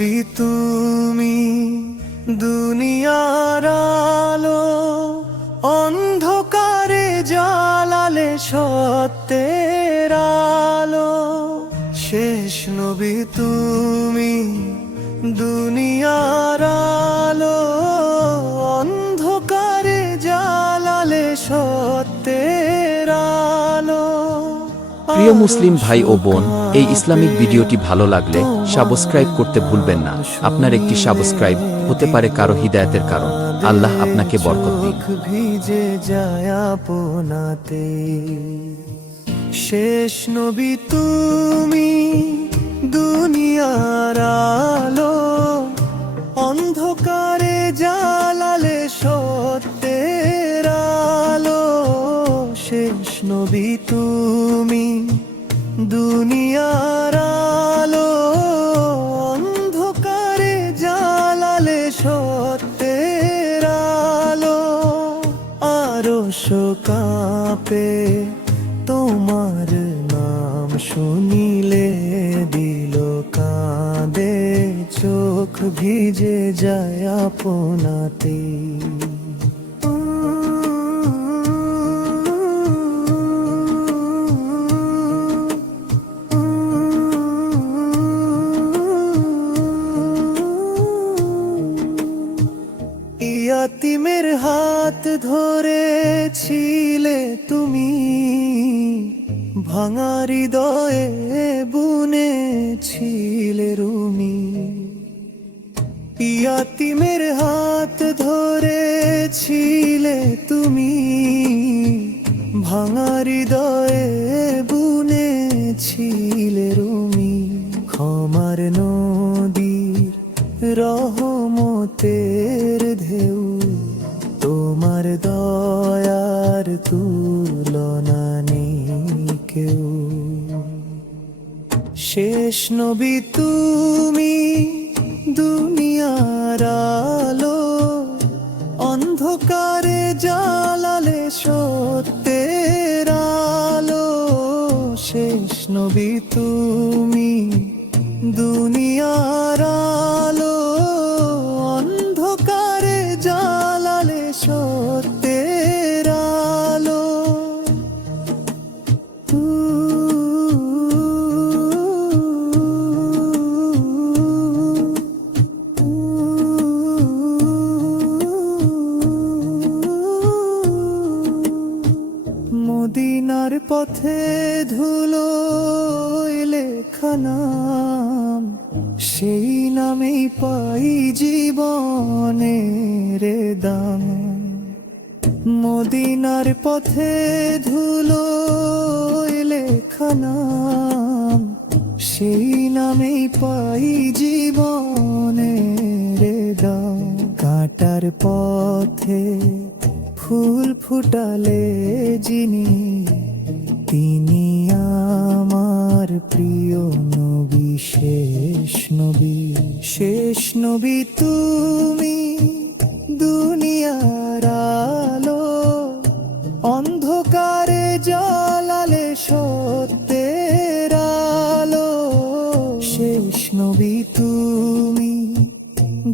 নবী তুমি, দুনিয়ার আলো, অন্ধকারে জ্বালালে সত্যের আলো। শেষ নবী তুমি, দুনিয়ার আলো, অন্ধকারে জ্বালালে সত্যের আলো। প্রিয় মুসলিম ভাই ও বোন, এই ইসলামিক ভিডিওটি ভালো লাগলে সাবস্ক্রাইব করতে ভুলবেন না। আপনার একটি সাবস্ক্রাইব হতে পারে কারো হিদায়াতের কারণ। আল্লাহ আপনাকে বরকত দিন। ভিজে যায় আপনাতে। শেষ নবী তুমি, দুনিয়ার আলো, অন্ধকারে জ্বালালে সত্যের আলো। শেষ নবী তুমি, দুনিয়ার আলো, অন্ধকারে জ্বালালে সত্যের আলো। আরশ কাঁপে তোমার নাম শুনিলে, দিল কাঁদে, চোখ ভিজে যায় আপনাতে। ইয়াতিমের হাত ধরেছিলে তুমি, ভাঙা হৃদয়ে বুনেছিলে রুমি। ইয়াতিমের হাত ধরেছিলে তুমি, ভাঙা হৃদয়ে বুনেছিলে রুমি। ক্ষমার নদীর রহমতের ঢেউ, তোমার দয়ার তুলনা নেই কেউ। শেষ নবী তুমি, দুনিয়ার আলো, অন্ধকারে জ্বালালে সত্যের আলো। শেষ নবী তুমি, দুনিয়ার আলো, অন্ধকারে জ্বালালে সত্যের আলো। মদিনার পথে ধুলোয় লেখা নাম, সেই নামেই পাই জীবনের দাম। মদিনার পথে ধুলোয় লেখা নাম, সেই নামেই পাই জীবনের দাম। কাঁটার পথে ফুল ফুটালে যিনি, তিনি আমার প্রিয় নবী। শেষ নবী, শেষ নবী তুমি, দুনিয়ার আলো, অন্ধকারে জ্বালালে সত্যের আলো। শেষ নবী তুমি,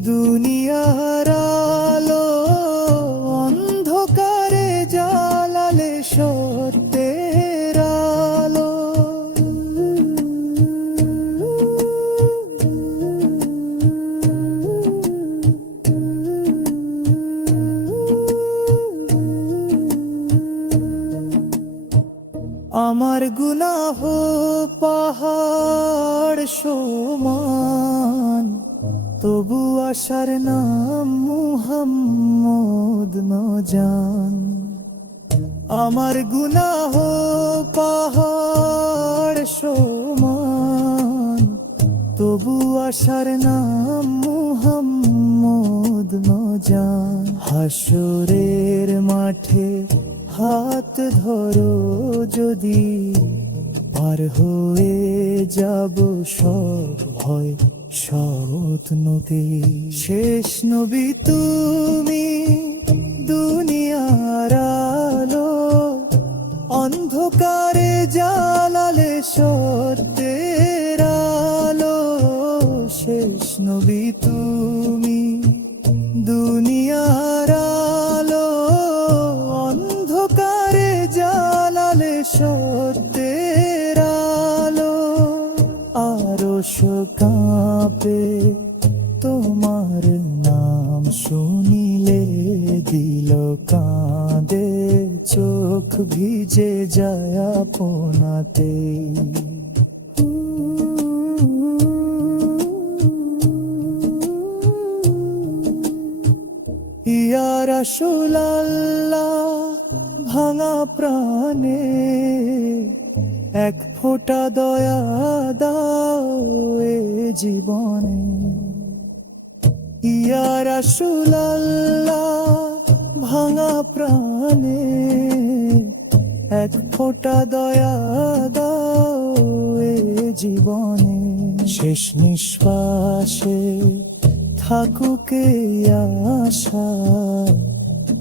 দুনিয়ার আলো, অন্ধকারে জ্বালালে সত্যের আলো। আমার গুনাহ পাহাড় সমান, তবু আশার নাম মুহাম্মদ নজান। আমার গুনাহ পাহাড় সমান, তবু আশার নাম মুহাম্মদ নজান। হাসরের মাঠে হাত ধরো যদি, পার হয়ে যাব সব ভয় সৎ নবী। শেষ নবী তুমি, দুনিয়ার আলো, অন্ধকারে জ্বালালে সত্যের আলো। শেষ নবী দুনিয়ার আলো অন্ধকারে জ্বালালে সত্যের আলো, আরশ কাঁপে তোমার নাম শুনিলে, দিল কাঁদে চোখ ভিজে যায় আপনাতে। ইয়া রাসূলাল্লাহ ভাঙা প্রাণে এক ফোঁটা দয়া দাও এ জীবনে। ইয়া রাসূলাল্লাহ ভাঙা প্রাণে এক ফোঁটা দয়া দাও এ জীবনে। শেষ নিঃশ্বাসে থাকুক এই আশা,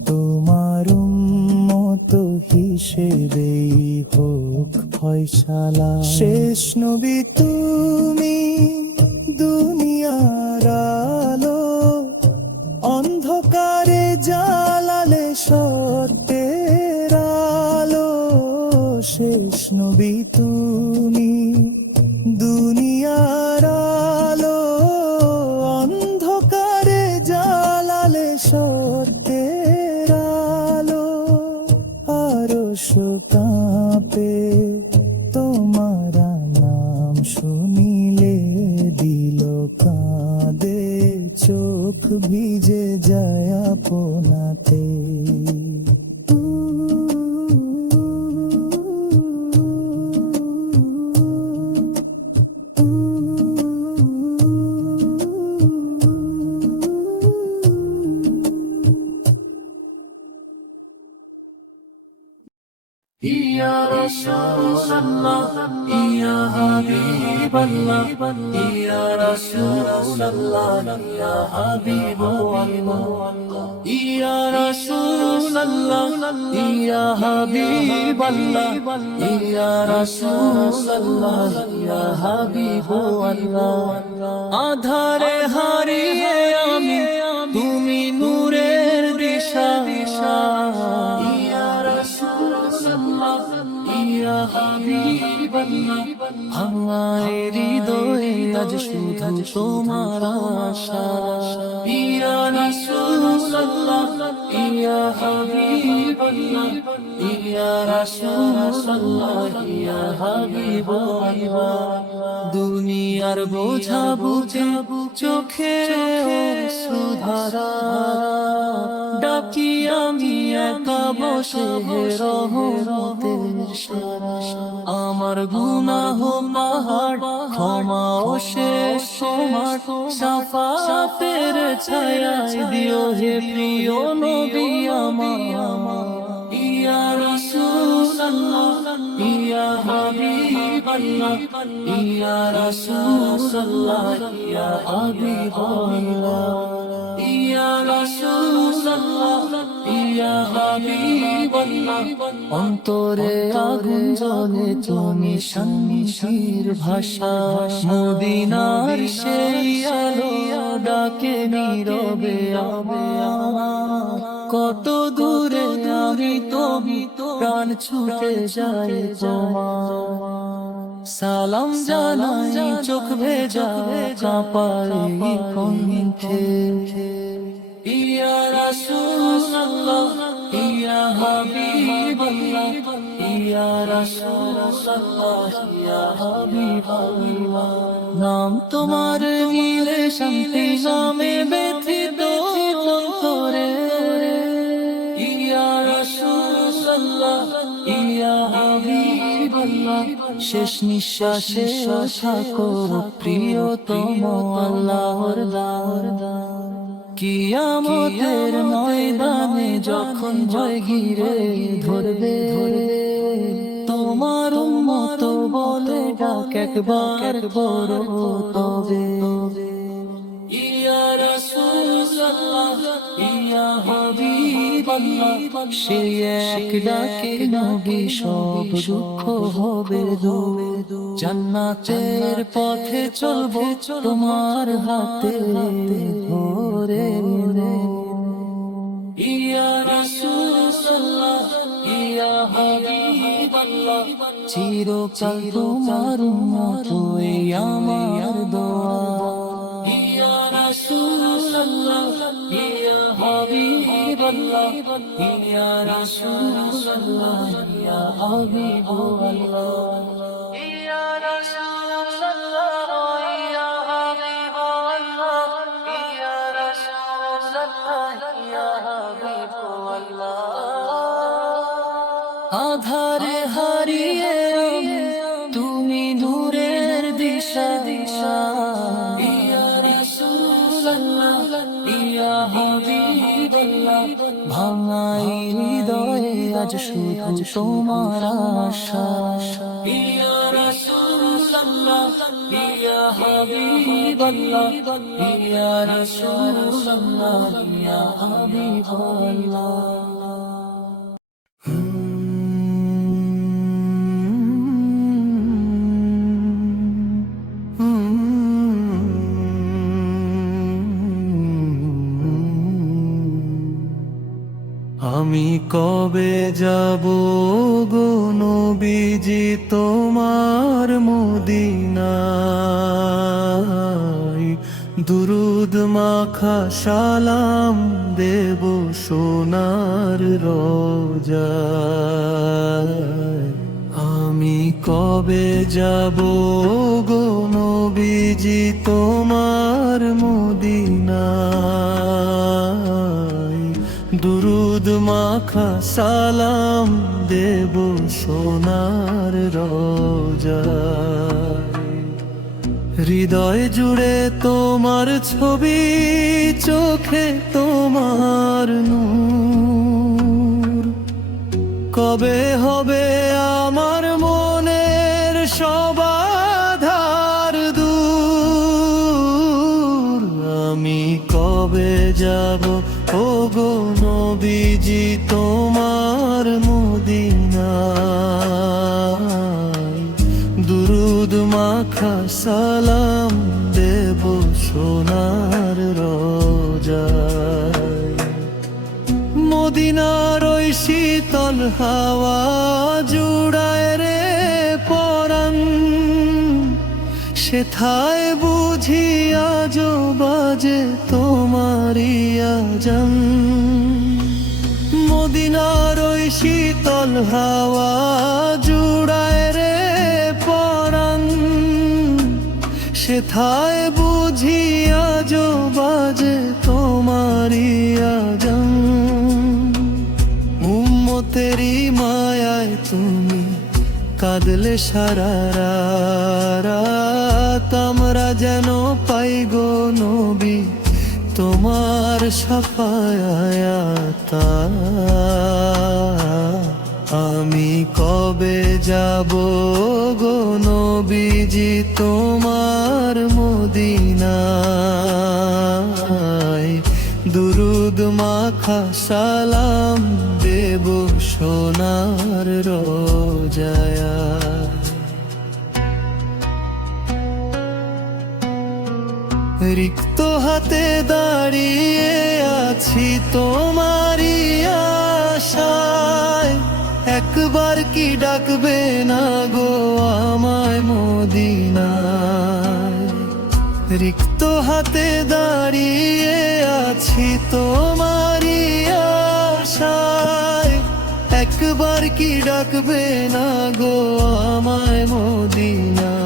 তোমার উম্মত হিসেবেই হোক ফয়সালা। শেষ নবী তুমি দুনিয়ার আলো, অন্ধকারে জ্বালালে সত্যের আলো। শেষ নবী তুমি দুনিয়ার আলো, অন্ধকারে জ্বালালে সত্যের আলো। আরশ কাঁপে তোমার নাম শুনিলে, দিল কাঁদে চোখ ভিজে যায় আপনাতে। Ya Rasulallah, Ya Habiballah, Ya Rasulallah, Ya Habibullah. Ya Rasulallah, Ya Habiballah, Ya Rasulallah, Ya Habibullah. আধারে হারিয়ে আমি, তুমি নূরের দিশা। ইয়া হাবিবাল্লাহ, আমার হৃদয়ে আজ শুধু তোমার আশা। ইয়া রাসূলুল্লাহ, ইয়া হাবিবাল্লাহ, ইয়া রাসূলুল্লাহ, ইয়া হাবিবাল্লাহ। দুনিয়ার বোঝা বুঝে চোখে সুধারা, ডাকি আমি একা বসে রহমতের সারা। আমার গুনাহ পাহাড় ক্ষমা ও শেষ সমাট, শাফাতের ছায়ায় দিও হে প্রিয় নবী আমার। ইয়া রাসূলুল্লাহ, ইয়া হাবিবাল্লাহ, ইয়া রাসূলুল্লাহ, ইয়া হাবিবাল্লাহ। ইয়া রাসূলুল্লাহ, ইয়া হাবিবাল্লাহ, অন্তরে আগুন জ্বলে তুমি শান্তির ভাষা। মদিনার সেই আলো ডাকে নীরবে আমার, কত দূরে আমি তুমি প্রাণ ছুটে যাই তোমার। সালাম জানাই চোখ ভেজা কাঁপাই কণ্ঠে। ইয়া রাসূলুল্লাহ, ইয়া হাবিবাল্লাহ, ইয়া রাসূলুল্লাহ, ইয়া হাবিবাল্লাহ। নাম তোমার নিলে শান্তি নামে ব্যথিত অন্তরে। ইয়া রাসূলুল্লাহ, ইয়া হাবিবাল্লাহ, শেষ নিঃশ্বাসে থাকো প্রিয়তম আল্লাহর দান। কিয়ামতের ময়দানে যখন ভয় ঘিরে ধরবে, তোমার উম্মত বলে ডাক একবার করো তবে। ইয়া রাসূলুল্লাহ, ইয়া হাবিবাল্লাহ, সেই এক ডাকে নবী সব দুঃখ হবে দূর। জান্নাতের পথে চলবো তোমার হাতে ধরে। চিরকাল তোমার মতো এই আমার দোয়া ইয়া রাসূলুল্লাহ ইয়া হাবিবাল্লাহ ইয়া রাসূলুল্লাহ ইয়া হাবিবাল্লাহ ইয়া রাসূলুল্লাহ ইয়া হাবিবাল্লাহ ইয়া রাসূলুল্লাহ ইয়া হাবিবাল্লাহ আধারে হারিয়ে তুমি নূরের দিশা দিশা ইয়া রাসূলুল্লাহ ইয়া হাবিবাল্লাহ ভাঙাই হৃদয়ে আজ শুধু তোমার আশা ইয়া রাসূলুল্লাহ ইয়া হাবিবাল্লাহ ইয়া রাসূলুল্লাহ ইয়া হাবিবাল্লাহ আমি কবে যাব গো নবীজি তোমার মদিনায় দুরুদ মাখা সালাম দেব সোনার রোজায় আমি কবে যাব গো নবীজি তোমার মদিনায় দুরুদ মাখা সালাম দেব সোনার রোজায় হৃদয় জুড়ে তোমার ছবি চোখে তোমার নূর কবে হবে আমার মনের সবাধার দূর আমি কবে যাব ও গো নবীজি তোমার মদিনায় দুরুদ মাখা সালাম দেব সোনার রোজায় মদিনার ওই শীতল হাওয়া জুড়ায় রে পরাণ সেথায় বুঝি আজো বাজে তোমারি আজান মদিনার ওই শীতল হাওয়া জুড়ায় রে পরাণ সেথায় বুঝি আজো বাজে তোমারি আজান উম্মতেরি মায়ায় তুমি কাঁদলে সারা রাত আমরা যেন পাই গো নবী তোমার শাফায়াত আমি কবে যাব গো নবীজি তোমার মদিনায় দুরুদ মাখা সালাম দেব সোনার রোজায় রিক্ত হাতে দাঁড়িয়ে আছি তোমারি আশায় একবার কি ডাকবে না গো আমায় মদিনায় রিক্ত হাতে দাঁড়িয়ে আছি তোমারি আশায় একবার কি ডাকবে না গো আমায় মদিনায়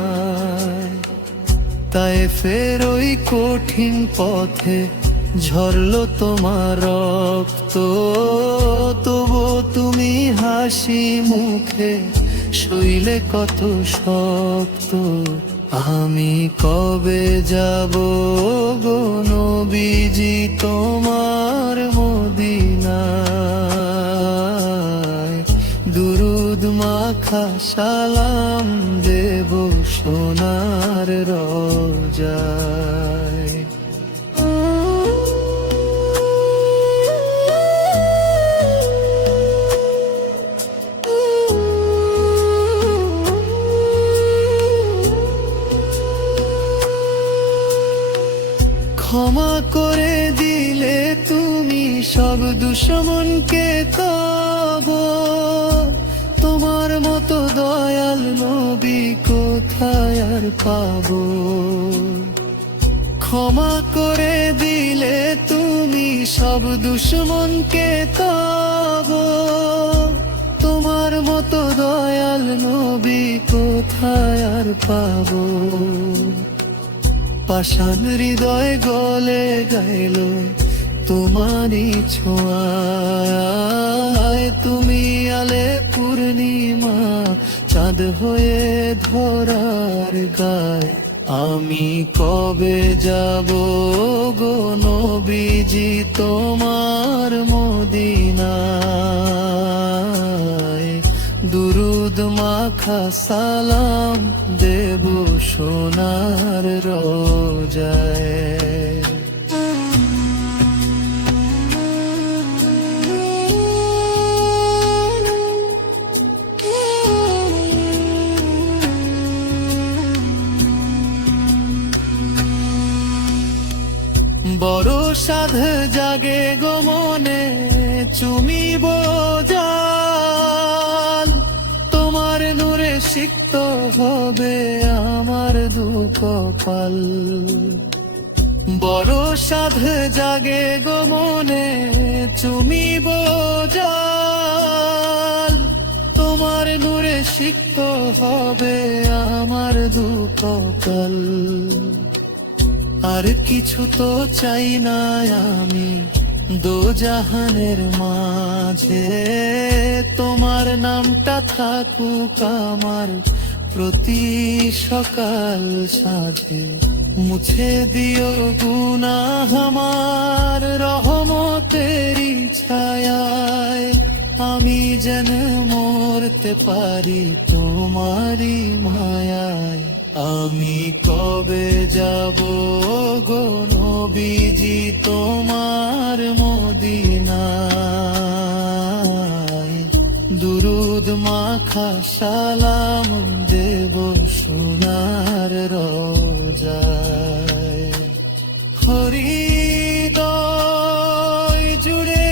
তাই ফের ওই কঠিন পথে ঝরলো তোমার রক্ত তবু তুমি হাসি মুখে শুইলে কত শক্ত আমি কবে যাব গো নবীজি তোমার মদিনায় দুরুদ মাখা সালাম দেব সোনার রোজায় ক্ষমা করে দিলে তুমি সব দুশমনকে তব তোমার মতো দয়াল নবী কোথায় আর পাবো। ক্ষমা করে দিলে তুমি সব দুশ্মনকে তব। তোমার মতো দয়াল নবী কোথায় আর পাবো। পাষাণ হৃদয় গলে গাইল তোমারই ছোঁয়ায়। তুমি আলে পূর্ণিমা চাঁদ হয়ে ধরার গায়। আমি কবে যাব গো নবীজি তোমার মদিনায়। দুরুদ মাখা সালাম দেব সোনার রোজায়। বড় সাধ জাগে গো মনে চুমিব জাল। তোমার নূরে সিক্ত হবে আমার দুকপাল। বড় সাধ জাগে গো মনে চুমিব জাল। তোমার নূরে সিক্ত হবে আমার দুকপাল। আর কিছু তো চাই না আমি দোজাহানের মাঝে। তোমার নামটা থাকুক আমার প্রতি সকাল সাঁঝে। মুছে দিও গুনাহ আমার রহমতেরি ছায়ায়। আমি যেন মরতে পারি তোমারি মায়ায়। আমি কবে যাব গো নবীজি তোমার মদিনায়। দুরুদ মাখা সালাম দেব সোনার রোজায়। হৃদয় জুড়ে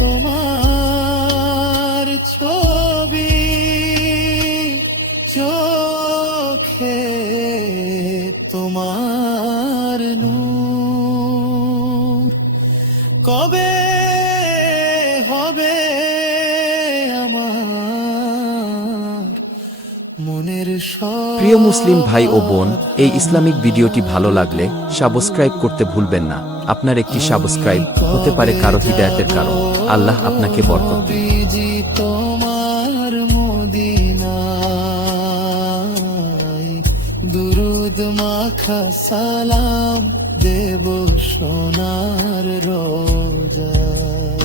তোমার ছবি, চোখে তোমার নূর। কবে হবে আমার মনের প্রিয় মুসলিম ভাই ও বোন, এই ইসলামিক ভিডিওটি ভালো লাগলে সাবস্ক্রাইব করতে ভুলবেন না। আপনার একটি সাবস্ক্রাইব হতে পারে কারো হিদায়াতের কারণ। আল্লাহ আপনাকে বরকত দিন। নবীজি তোমার মদিনায়। দুরুদ মাখা সালাম দেব সোনার রোজায়।